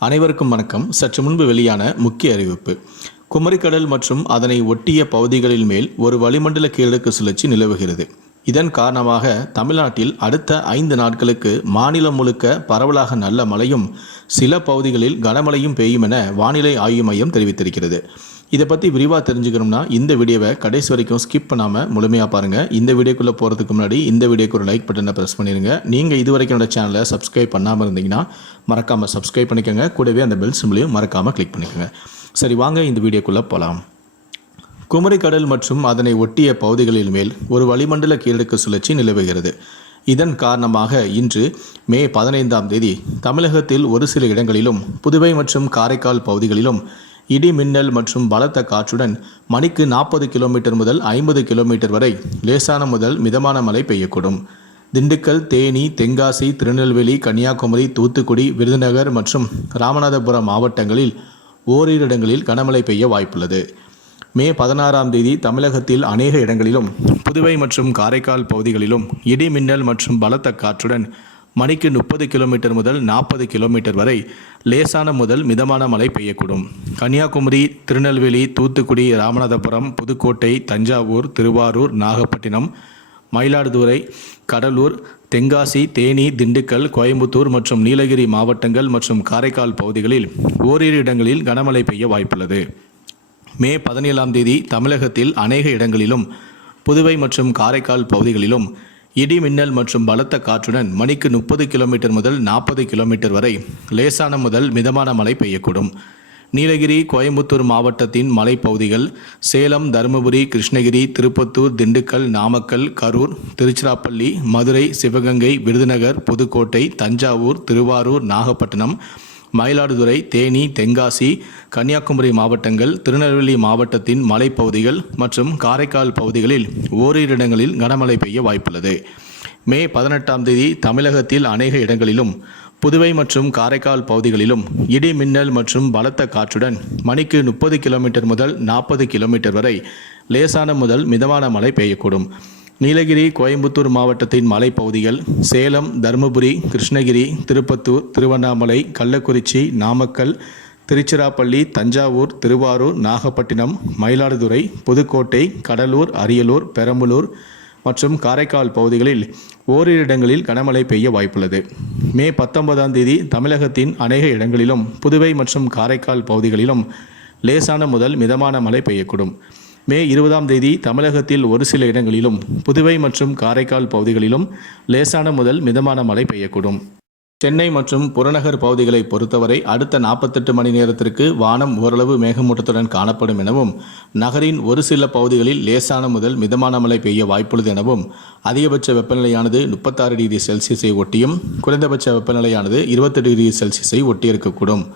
அனைவருக்கும் வணக்கம். சற்று முன்பு வெளியான முக்கிய அறிவிப்பு. குமரிக்கடல் மற்றும் அதனை ஒட்டிய பகுதிகளில் மேல் ஒரு வளிமண்டல கீழடுக்கு சுழற்சி நிலவுகிறது. இதன் காரணமாக தமிழ்நாட்டில் அடுத்த ஐந்து நாட்களுக்கு மாநிலம் முழுக்க பரவலாக நல்ல மழையும் சில பகுதிகளில் கனமழையும் பெய்யும் என வானிலை ஆய்வு மையம் தெரிவித்திருக்கிறது. இதை பற்றி விரிவாக தெரிஞ்சுக்கணும்னா இந்த வீடியோவை கடைசி வரைக்கும் ஸ்கிப் பண்ணாமல் முழுமையாக பாருங்கள் இந்த வீடியோக்குள்ளே போகிறதுக்கு முன்னாடி இந்த வீடியோக்கு ஒரு லைக் பட்டனை ப்ரெஸ் பண்ணிடுங்க நீங்கள் இது வரைக்கும் என்னோட சேனலை சப்ஸ்கிரைப் பண்ணாமல் இருந்தீங்கன்னா மறக்காமல் சப்ஸ்கிரைப் பண்ணிக்கோங்க. கூடவே அந்த பெல் சிம்பிளையும் மறக்காமல் கிளிக் பண்ணிக்கோங்க. சரி வாங்க இந்த வீடியோக்குள்ளே போகலாம் குமரிக்கடல் மற்றும் அதனை ஒட்டிய பகுதிகளில் மேல் ஒரு வளிமண்டல கீழடுக்கு சுழற்சி நிலவுகிறது. இதன் காரணமாக இன்று மே பதினைந்தாம் தேதி தமிழகத்தில் ஒரு சில இடங்களிலும் புதுவை மற்றும் காரைக்கால் பகுதிகளிலும் இடி மின்னல் மற்றும் பலத்த காற்றுடன் மணிக்கு நாற்பது கிலோமீட்டர் முதல் ஐம்பது கிலோமீட்டர் வரை லேசான முதல் மிதமான மழை பெய்யக்கூடும். திண்டுக்கல் தேனி தென்காசி திருநெல்வேலி கன்னியாகுமரி தூத்துக்குடி விருதுநகர் மற்றும் ராமநாதபுரம் மாவட்டங்களில் ஓரிரு இடங்களில் கனமழை பெய்ய வாய்ப்புள்ளது. மே பதினாறாம் தேதி தமிழகத்தில் அநேக இடங்களிலும் புதுவை மற்றும் காரைக்கால் பகுதிகளிலும் இடி மின்னல் மற்றும் பலத்த காற்றுடன் மணிக்கு முப்பது கிலோமீட்டர் முதல் நாற்பது கிலோமீட்டர் வரை லேசான முதல் மிதமான மழை பெய்யக்கூடும். கன்னியாகுமரி திருநெல்வேலி தூத்துக்குடி ராமநாதபுரம் புதுக்கோட்டை தஞ்சாவூர் திருவாரூர் நாகப்பட்டினம் மயிலாடுதுறை கடலூர் தென்காசி தேனி திண்டுக்கல் கோயம்புத்தூர் மற்றும் நீலகிரி மாவட்டங்கள் மற்றும் காரைக்கால் பகுதிகளில் ஓரிரு இடங்களில் கனமழை பெய்ய வாய்ப்புள்ளது. மே பதினேழாம் தேதி தமிழகத்தில் அநேக இடங்களிலும் புதுவை மற்றும் காரைக்கால் பகுதிகளிலும் இடி மின்னல் மற்றும் பலத்த காற்றுடன் மணிக்கு முப்பது கிலோமீட்டர் முதல் நாற்பது கிலோமீட்டர் வரை லேசான முதல் மிதமான மழை பெய்யக்கூடும். நீலகிரி கோயம்புத்தூர் மாவட்டத்தின் மலைப்பகுதிகள் சேலம் தருமபுரி கிருஷ்ணகிரி திருப்பத்தூர் திண்டுக்கல் நாமக்கல் கரூர் திருச்சிராப்பள்ளி மதுரை சிவகங்கை விருதுநகர் புதுக்கோட்டை தஞ்சாவூர் திருவாரூர் நாகப்பட்டினம் மயிலாடுதுறை தேனி தென்காசி கன்னியாகுமரி மாவட்டங்கள் திருநெல்வேலி மாவட்டத்தின் மலைப்பகுதிகள் மற்றும் காரைக்கால் பகுதிகளில் ஓரிரு இடங்களில் கனமழை பெய்ய வாய்ப்புள்ளது. மே பதினெட்டாம் தேதி தமிழகத்தில் அநேக இடங்களிலும் புதுவை மற்றும் காரைக்கால் பகுதிகளிலும் இடி மின்னல் மற்றும் பலத்த காற்றுடன் மணிக்கு முப்பது கிலோமீட்டர் முதல் நாற்பது கிலோமீட்டர் வரை லேசான முதல் மிதமான மழை பெய்யக்கூடும். நீலகிரி கோயம்புத்தூர் மாவட்டத்தின் மலைப்பகுதிகள் சேலம் தருமபுரி கிருஷ்ணகிரி திருப்பத்தூர் திருவண்ணாமலை கள்ளக்குறிச்சி நாமக்கல் திருச்சிராப்பள்ளி தஞ்சாவூர் திருவாரூர் நாகப்பட்டினம் மயிலாடுதுறை புதுக்கோட்டை கடலூர் அரியலூர் பெரம்பலூர் மற்றும் காரைக்கால் பகுதிகளில் ஓரிரு இடங்களில் கனமழை பெய்ய வாய்ப்புள்ளது. மே பத்தொன்பதாம் தேதி தமிழகத்தின் அநேக இடங்களிலும் புதுவை மற்றும் காரைக்கால் பகுதிகளிலும் லேசான முதல் மிதமான மழை பெய்யக்கூடும். மே இருபதாம் தேதி தமிழகத்தில் ஒரு சில இடங்களிலும் புதுவை மற்றும் காரைக்கால் பகுதிகளிலும் லேசான முதல் மிதமான மழை பெய்யக்கூடும். சென்னை மற்றும் புறநகர் பகுதிகளை பொறுத்தவரை அடுத்த நாற்பத்தெட்டு மணி நேரத்திற்கு வானம் ஓரளவு மேகமூட்டத்துடன் காணப்படும் எனவும் நகரின் ஒரு சில பகுதிகளில் லேசான முதல் மிதமான மழை பெய்ய வாய்ப்புள்ளது எனவும் அதிகபட்ச வெப்பநிலையானது முப்பத்தாறு டிகிரி செல்சியஸை ஒட்டியும் குறைந்தபட்ச வெப்பநிலையானது இருபத்தி டிகிரி செல்சியஸை ஒட்டியிருக்கக்கூடும்.